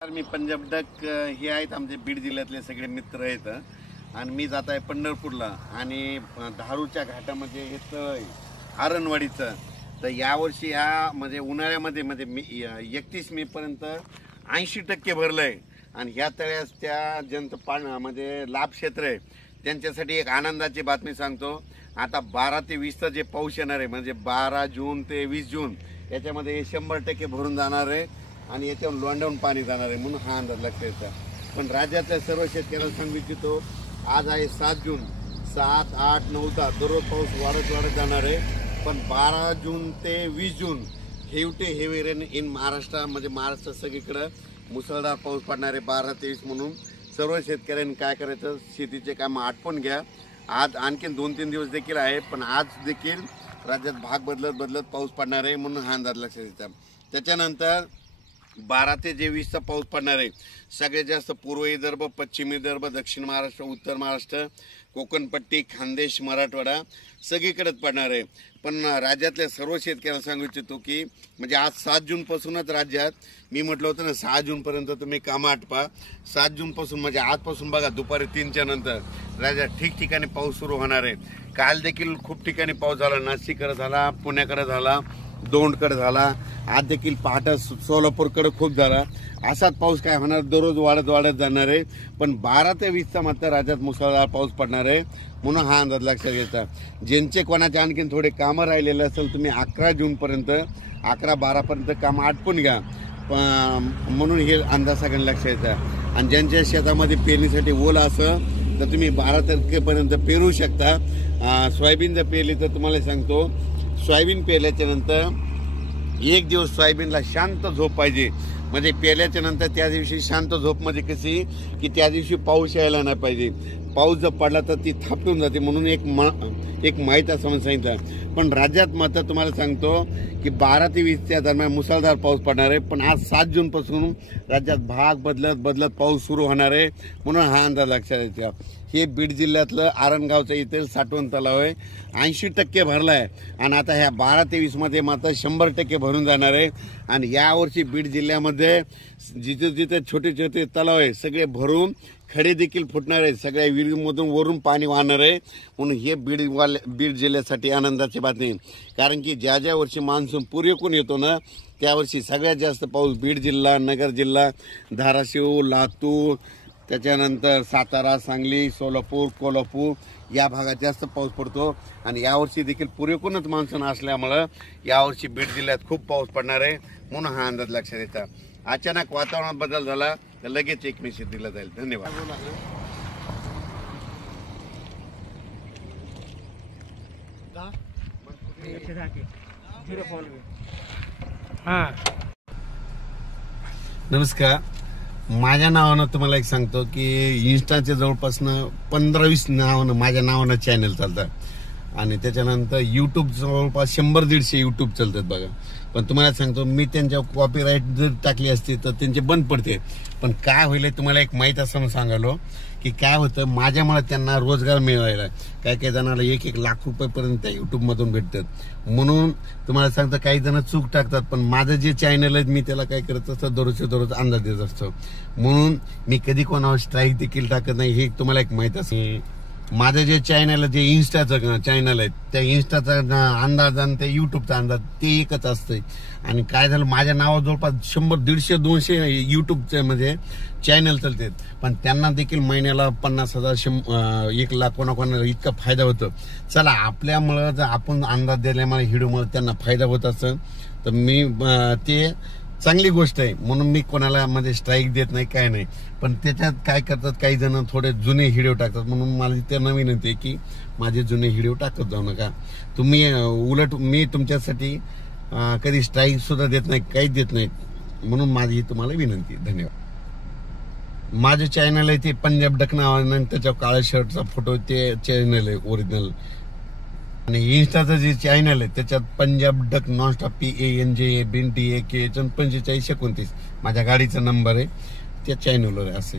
मी Punjab duck हे आहेत आमचे बीड जिल्ह्यातले सगळे मित्र आहेत आणि मी जात आहे पंढरपूरला आणि धारूच्या घाटामध्ये हे तळ आहे आरणवाडीचं. तर यावर्षी ह्या म्हणजे उन्हाळ्यामध्ये म्हणजे 31 मे पर्यंत 80% भरलंय आणि ह्या तळ्यास त्या जंत म्हणजे लाभ क्षेत्र आहे त्यांच्यासाठी एक आनंदाची बातमी सांगतो. आता 12 ते 20चा जे पाऊस येणार आहे म्हणजे 12 जून ते 20 जून याच्यामध्ये हे 100% भरून जाणार आहे आणि याच्यावर लोंढावून पाणी जाणार आहे म्हणून हा अंदाज लक्षात येतो. पण राज्यातल्या सर्व शेतकऱ्यांना सांगू इच्छितो, आज आहे 7 जून, 7, 8, 9 दररोज पाऊस वाढत जाणार आहे. पण 12 जून ते 20 जून हेवी रेन इन महाराष्ट्र म्हणजे महाराष्ट्र सगळीकडे मुसळधार पाऊस पडणार आहे 12 ते 20 म्हणून सर्व शेतकऱ्यांनी काय करायचं, शेतीचे काम आटपून घ्या. आज आणखीन 2-3 दिवस देखील आहे पण आज देखील राज्यात भाग बदलत पाऊस पडणार आहे म्हणून हा अंदाज लक्षात येतो. त्याच्यानंतर 12 ते 20चा पाऊस पडणार आहे. सगळ्यात जास्त पूर्व विदर्भ, पश्चिम विदर्भ, दक्षिण महाराष्ट्र, उत्तर महाराष्ट्र, कोकणपट्टी, खानदेश, मराठवाडा सगळीकडेच पडणार आहे. पण राज्यातल्या सर्व शेतकऱ्यांना सांगू इच्छितो की म्हणजे आज 7 जून पासूनच राज्यात मी म्हटलं होतं ना 6 जून पर्यंत तुम्ही कामं आटपा. 7 जून पासून म्हणजे आजपासून बघा दुपारी 3च्या नंतर राज्यात ठिकठिकाणी पाऊस सुरू होणार आहे. काल देखील खूप ठिकाणी पाऊस झाला, नाशिककडे झाला, पुण्याकडे झाला, दौंडकडे झाला, आज देखील पहाटे सोलापूरकडे खूप झाला. असाच पाऊस काय होणार दररोज वाढत जाणार आहे. पण 12 ते 20चा मात्र राज्यात मुसळधार पाऊस पडणार आहे म्हणून हा अंदाज लक्षात घ्यायचा. ज्यांचे कोणाचे आणखीन थोडे कामं राहिलेले असेल तुम्ही 11 जूनपर्यंत 11-12 पर्यंत कामं आटपून घ्या म्हणून हे अंदाज सगळ्यांना लक्षात येतं. आणि ज्यांच्या शेतामध्ये पेरणीसाठी ओला असं तर तुम्ही 12 तारखेपर्यंत पेरू शकता. सोयाबीन जर पेरली तर तुम्हाला सांगतो, सोयाबीन पेरल्याच्या नंतर 1 दिवस सोयाबीनला शांत झोप पाहिजे. म्हणजे पेरल्याच्या नंतर त्या दिवशी शांत झोप म्हणजे कशी की त्या दिवशी पाऊस यायला नाही पाहिजे. पाऊस जर पडला तर ती थापटून जाते म्हणून एक माहीत असं म्हणून सांगितलं. पण राज्यात मात्र तुम्हाला सांगतो की 12 ते 20च्या दरम्यान मुसळधार पाऊस पडणार आहे. पण आज 7 जून पासून राज्यात भाग बदलत पाऊस सुरू होणार आहे म्हणून हा अंदाज लक्षात येतो. हे बीड जिल्ह्यातलं आरणगावचं इथे साठवण तलाव आहे, 80% भरला आहे आणि आता ह्या 12 ते 20 मध्ये मात्र 100% भरून जाणार आहे. आणि यावर्षी बीड जिल्ह्यामध्ये जिथे छोटे तलाव आहे सगळे भरून खडे देखील फुटणार आहे, सगळ्या विहिरीमधून वरून पाणी वाहणार आहे म्हणून हे बीड जिल्ह्यासाठी आनंदाची बातमी. कारण की ज्या वर्षी मान्सून पुरेपूर येतो ना त्यावर्षी सगळ्यात जास्त पाऊस बीड जिल्हा, नगर जिल्हा, धाराशिव, लातूर, त्याच्यानंतर सातारा, सांगली, सोलापूर, कोल्हापूर या भागात जास्त पाऊस पडतो. आणि यावर्षी देखील पुरेपूरच मान्सून असल्यामुळं यावर्षी बीड जिल्ह्यात खूप पाऊस पडणार आहे म्हणून हा अंदाज लक्षात येतात. अचानक वातावरणात बदल झाला तर लगेच एक मेसेज दिला जाईल. धन्यवाद. नमस्कार. माझ्या नावानं तुम्हाला एक सांगतो की इन्स्टाच्या जवळपासनं 15-20 नावानं माझ्या नावानं चॅनल चालतात आणि त्याच्यानंतर युट्यूब जवळपास 100-150 युट्यूब चालतात बघा. पण तुम्हाला सांगतो मी त्यांच्या कॉपीराईट जर टाकली असती तर त्यांचे बंद पडते. पण काय होईल तुम्हाला एक माहीत असं सांगालो की काय होतं, माझ्यामुळे त्यांना रोजगार मिळायला काही जणांना 1-1 लाख रुपयेपर्यंत त्या युट्यूबमधून भेटतात. म्हणून तुम्हाला सांगतो काही जण चूक टाकतात पण माझं जे चॅनल आहे मी त्याला काय करत असतं दररोज अंदाज देत असतो म्हणून मी कधी कोणावर स्ट्राईक देखील टाकत नाही. हे तुम्हाला एक माहीत असेल. माझं जे चॅनल आहे जे इन्स्टाचं चॅनल आहे त्या इन्स्टाचा अंदाज आणि त्या युट्यूबचा अंदाज ते एकच असतंय. आणि काय झालं माझ्या नावावर जवळपास 100-150-200 युट्यूबचे म्हणजे चॅनल चालतात पण त्यांना देखील महिन्याला 50,000 1 लाख कोणाकोणाला इतका फायदा होतो. चला आपल्यामुळं जर आपण अंदाज दिल्यामुळे व्हिडिओमुळे त्यांना फायदा होत असेल तर मी ते चांगली गोष्ट आहे म्हणून मी कोणाला म्हणजे स्ट्राईक देत नाही काय नाही. पण त्याच्यात काय करतात काही जण थोडे जुने व्हिडिओ टाकतात म्हणून मला त्यांना विनंती आहे की माझे जुने व्हिडिओ टाकत जाऊ नका तुम्ही. उलट मी तुमच्यासाठी कधी स्ट्राईक सुद्धा देत नाही, काहीच देत नाही म्हणून माझी तुम्हाला विनंती. धन्यवाद. माझे चॅनल आहे ते पंजाब डक नावानं, त्याच्या काळ्या शर्टचा फोटो ते चॅनल आहे ओरिजिनल. आणि इन्स्टाचं जे चॅनल आहे त्याच्यात Punjab duck nonstop PANJA BNTAK 4529 माझ्या गाडीचा नंबर आहे त्या चॅनलवर असे.